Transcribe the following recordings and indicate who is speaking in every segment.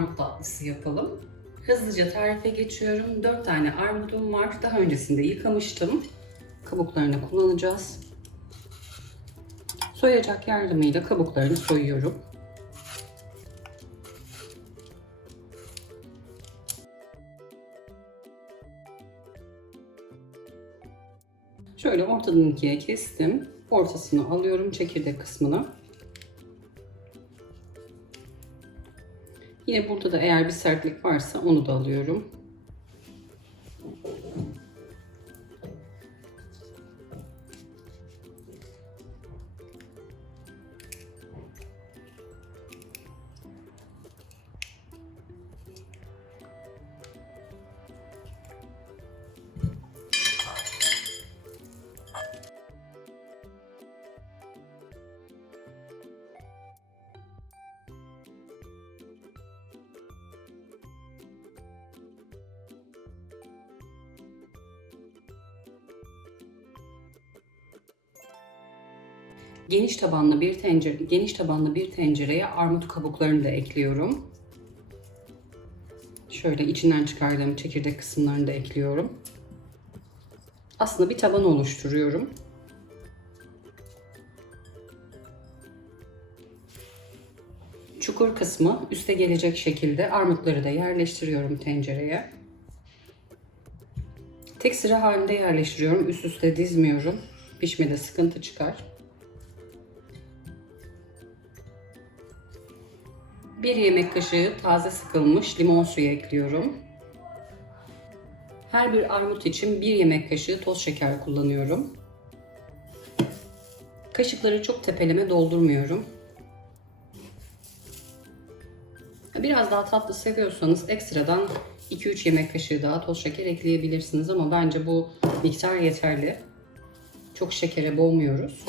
Speaker 1: armut tatlısı yapalım. Hızlıca tarife geçiyorum. 4 tane armudum var. Daha öncesinde yıkamıştım. Kabuklarını kullanacağız. Soyacak yardımıyla kabuklarını soyuyorum. Şöyle ortadan ikiye kestim. Ortasını alıyorum çekirdek kısmını. Yine burada da eğer bir sertlik varsa onu da alıyorum. Geniş tabanlı bir tencere, geniş tabanlı bir tencereye armut kabuklarını da ekliyorum. Şöyle içinden çıkardığım çekirdek kısımlarını da ekliyorum. Aslında bir taban oluşturuyorum. Çukur kısmı üste gelecek şekilde armutları da yerleştiriyorum tencereye. Tek sıra halinde yerleştiriyorum. Üst üste dizmiyorum. Pişmede sıkıntı çıkar. Bir yemek kaşığı taze sıkılmış limon suyu ekliyorum. Her bir armut için bir yemek kaşığı toz şeker kullanıyorum. Kaşıkları çok tepeleme doldurmuyorum. Biraz daha tatlı seviyorsanız ekstradan 2-3 yemek kaşığı daha toz şeker ekleyebilirsiniz ama bence bu miktar yeterli. Çok şekere boğmuyoruz.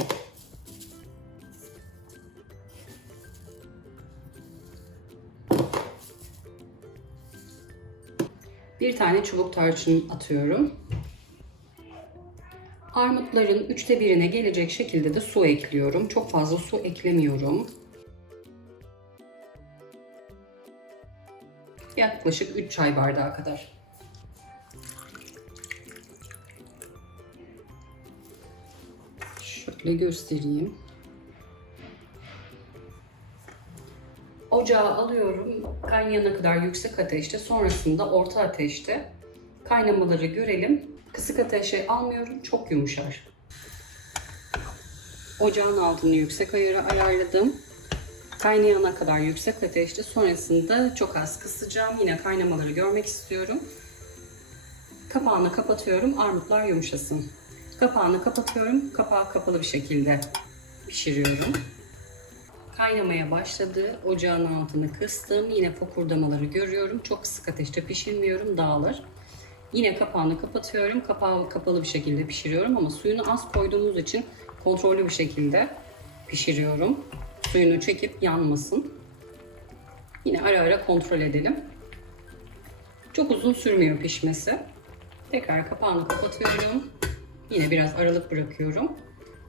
Speaker 1: Bir tane çubuk tarçın atıyorum. Armutların üçte birine gelecek şekilde de su ekliyorum. Çok fazla su eklemiyorum. Yaklaşık 3 çay bardağı kadar. Şöyle göstereyim. Ocağa alıyorum. Kaynayana kadar yüksek ateşte, sonrasında orta ateşte kaynamaları görelim. Kısık ateşe almıyorum, çok yumuşar. Ocağın altını yüksek ayarı ayarladım. Kaynayana kadar yüksek ateşte, sonrasında çok az kısacağım. Yine kaynamaları görmek istiyorum. Kapağını kapatıyorum, armutlar yumuşasın. Kapağını kapatıyorum, kapağı kapalı bir şekilde pişiriyorum. Kaynamaya başladı. Ocağın altını kıstım. Yine fokurdamaları görüyorum. Çok kısık ateşte pişirmiyorum. Dağılır. Yine kapağını kapatıyorum. Kapağı kapalı bir şekilde pişiriyorum ama suyunu az koyduğumuz için kontrollü bir şekilde pişiriyorum. Suyunu çekip yanmasın. Yine ara ara kontrol edelim. Çok uzun sürmüyor pişmesi. Tekrar kapağını kapatıyorum. Yine biraz aralık bırakıyorum.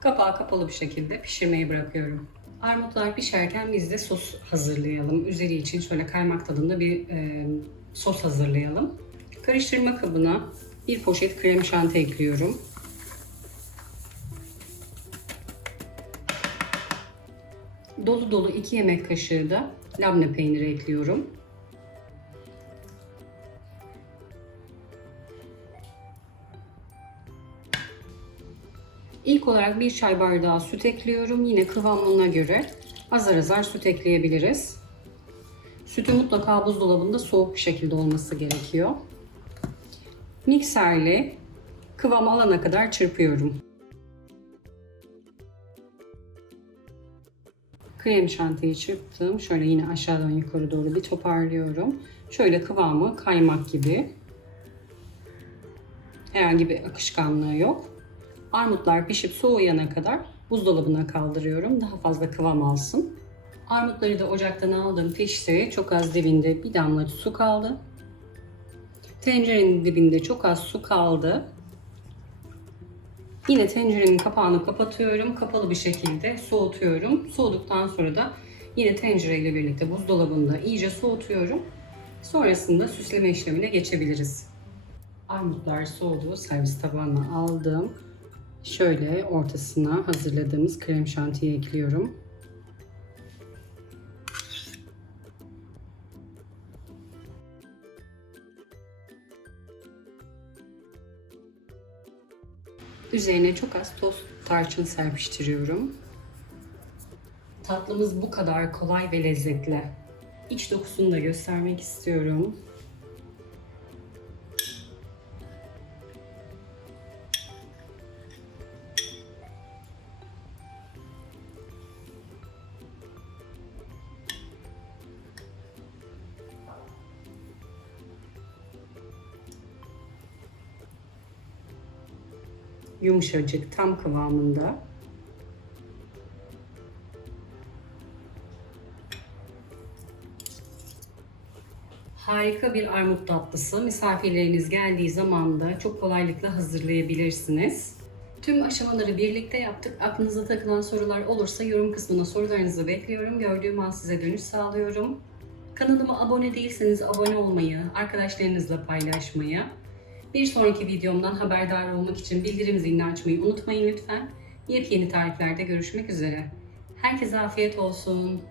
Speaker 1: Kapağı kapalı bir şekilde pişirmeyi bırakıyorum. Armutlar pişerken biz de sos hazırlayalım. Üzeri için şöyle kaymak tadında bir e, sos hazırlayalım. Karıştırma kabına bir poşet krem şanti ekliyorum. Dolu dolu 2 yemek kaşığı da labne peyniri ekliyorum. İlk olarak bir çay bardağı süt ekliyorum. Yine kıvamına göre azar azar süt ekleyebiliriz. Sütü mutlaka buzdolabında soğuk bir şekilde olması gerekiyor. Mikserle kıvam alana kadar çırpıyorum. Krem şantiyi çırptım. Şöyle yine aşağıdan yukarı doğru bir toparlıyorum. Şöyle kıvamı kaymak gibi. Herhangi bir akışkanlığı yok. Armutlar pişip soğuyana kadar buzdolabına kaldırıyorum. Daha fazla kıvam alsın. Armutları da ocaktan aldım. Pişti. Çok az dibinde bir damla su kaldı. Tencerenin dibinde çok az su kaldı. Yine tencerenin kapağını kapatıyorum. Kapalı bir şekilde soğutuyorum. Soğuduktan sonra da Yine tencereyle birlikte buzdolabında iyice soğutuyorum. Sonrasında süsleme işlemine geçebiliriz. Armutlar soğudu. Servis tabağına aldım. Şöyle ortasına hazırladığımız krem şantiyi ekliyorum. Üzerine çok az toz tarçın serpiştiriyorum. Tatlımız bu kadar kolay ve lezzetli. İç dokusunu da göstermek istiyorum. Yumuşacık, tam kıvamında. Harika bir armut tatlısı. Misafirleriniz geldiği zaman da çok kolaylıkla hazırlayabilirsiniz. Tüm aşamaları birlikte yaptık. Aklınıza takılan sorular olursa yorum kısmına sorularınızı bekliyorum. Gördüğüm an size dönüş sağlıyorum. Kanalıma abone değilseniz abone olmayı, arkadaşlarınızla paylaşmayı, bir sonraki videomdan haberdar olmak için bildirim zilini açmayı unutmayın lütfen. Yepyeni tariflerde görüşmek üzere. Herkese afiyet olsun.